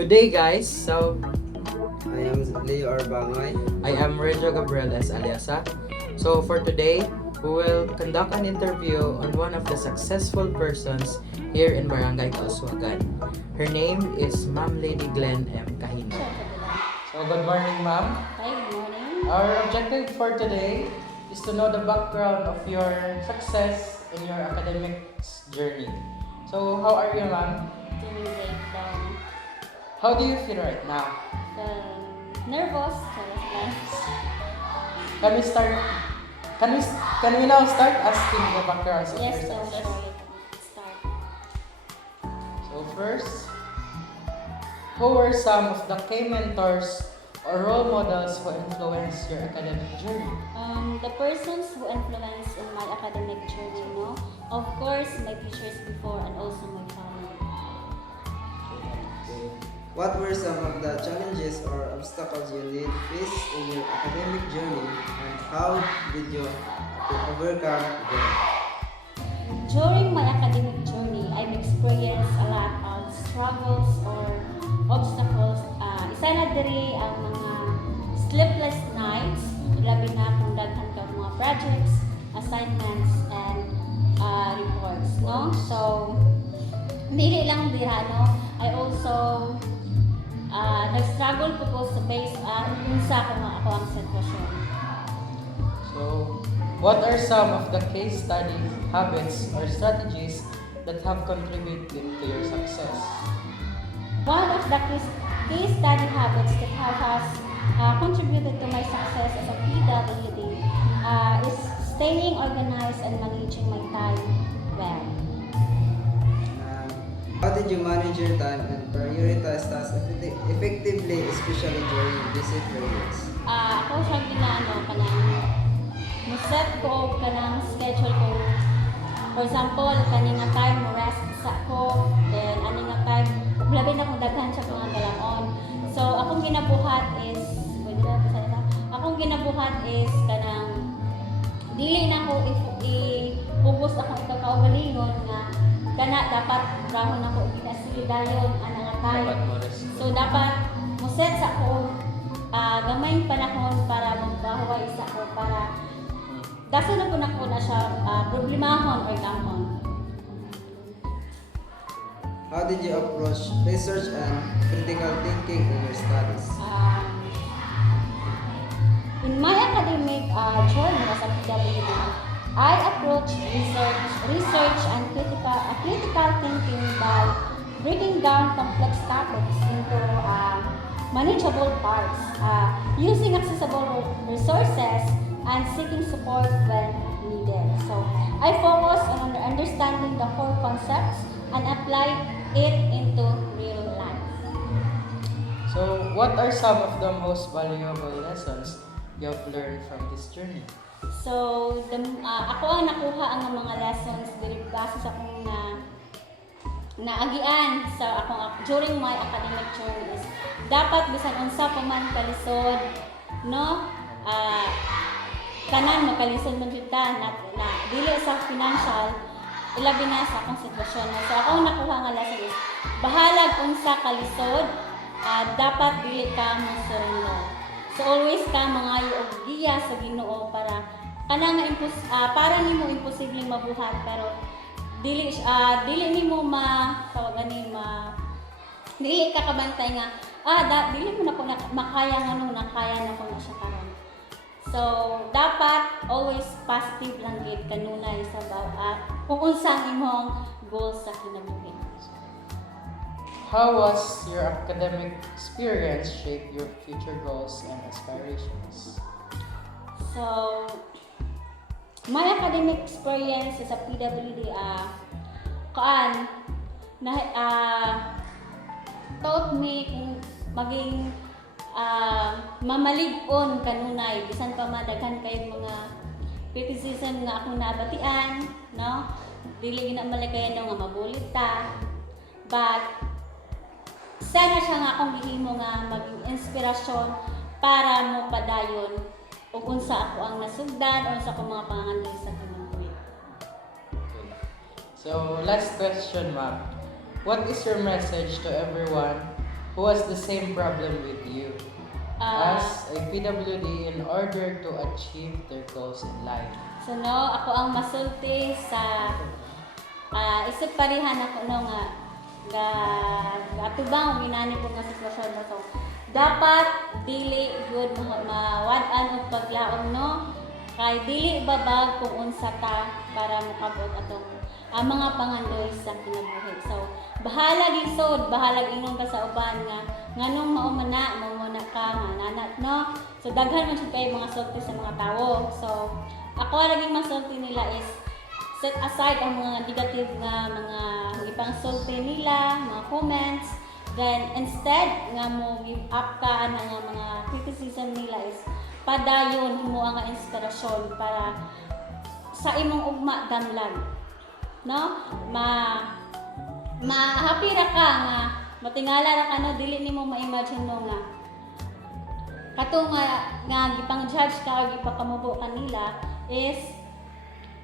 Good day, guys. So, I am Leo Arbangoy. I am Reggio Gabriel S. Aliasa. So, for today, we will conduct an interview on one of the successful persons here in Barangay Kauswagan. Her name is Ma'am Lady Glenn M. Kahino. So, good morning, Ma'am. Hi, good morning. Our objective for today is to know the background of your success in your academic journey. So, how are you, Ma'am? Doing great down. How do you feel right now? Nervous. Nice. Can we start? Can we now start asking the backgrounds of Yes, your so success? sure. Start. So first, who were some of the key mentors or role models who influenced your academic journey? The persons who influenced in my academic journey, no? Of course, my teachers before and also my family. What were some of the challenges or obstacles you did face in your academic journey and how did you overcome them? During my academic journey, I've experienced a lot of struggles or obstacles. Isa na diri ang mga sleepless nights, labi na kung daghan ka mga projects, assignments, and reports, no? So, hindi lang dira, no? I also nag-struggle po sa base kung sa ako ang sitwasyon. So, what are some of the case study habits or strategies that have contributed to your success? One of the case study habits that has contributed to my success as a PWD is staying organized and managing my time well. How did you manage your time and prioritize tasks effectively, especially during busy periods? Ako siya ginaano set ko kanang schedule ko. For example, kanina time mo rest sa ko, then ani nga time labi na kung daghan sa mga galaon. So akong ginabuhat is kanang dili na ko i-focus akong ikakaugalingon nga kana dapat brahon ako ginasilidayon ana nga time. So dapat mo set sa ko gamay panahon para magbahuway sa ko para daso na ko na siya problemahon or damon. How did you approach research and critical thinking in your studies? In my academic journey as a PWD, I approach research and critical thinking by breaking down complex topics into manageable parts, using accessible resources and seeking support when needed. So I focus on understanding the core concepts and apply it into real life. So, what are some of the most valuable lessons you have learned from this journey? So, ako ang nakuha ang mga lessons diri base sa akong naagian sa akong during my academic journey is dapat bisan unsa pa man kalisod, no? Tanan makalisod man jud ta na dili sa financial ilabi na sa akong sitwasyon. So ako nakuha nga lesson is bahalag unsa kalisod, dapat dili ka mo surrender. So always ka mangayo og giya sa Ginoo para kanang para nimo imposibleng mabuhat pero dili nimo dili ka kabantay nga dili mo na ko makaya nakaya na ko na siya karon. So dapat always positive lang gid kanunay sa kung unsang imong goals sa kinabuhi. How was your academic experience shape your future goals and aspirations? So, my academic experience as a PWD, taught me kung maging mamalig-on kanunay, bisan pa madaghan kayong mga criticism nga akong nabatian, no? Dili na malikayan nga mabulit ta. But, sana siya nga akong gihimo nga maging inspirasyon para mo padayon o kung sa ako ang nasugdan o sa akong mga pangangalan sa kinabuhi. So, last question, ma'am. What is your message to everyone who has the same problem with you Ah, as a PWD in order to achieve their goals in life. so no, ako ang masulti sa isip parihan ako no nga atubang minani ko nga sitwasyon na to. Dapat dili good mawad-an og paglaom no. Kay dili babag kung unsa ta para makabot atong ang mga pangandoy sa kinabuhi. So, bahala gisod, bahala ingon ka sa uban nga nganong maumana ka nga nanat no. So daghan man jud kay mga sulti sa mga tawo. So, ako laging masulti nila is set aside ang mga negative nga mga ipangsulti nila, mga comments. Then instead nga mo give up ka ana nga mga criticism nila is padayon himo ang inspirasyon para sa imong ugma damlag. No? Happy ra ka nga matingala ra ka no dili nimo ma-imagine no nga katong nga gipang judge ka o gipakamubo kanila is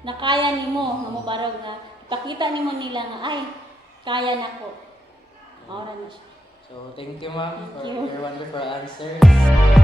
nakaya nimo nga mobarog nga ipakita nimo nila nga ay kaya nako. Maura na siya. So, thank you ma'am for Thank you. your wonderful answers.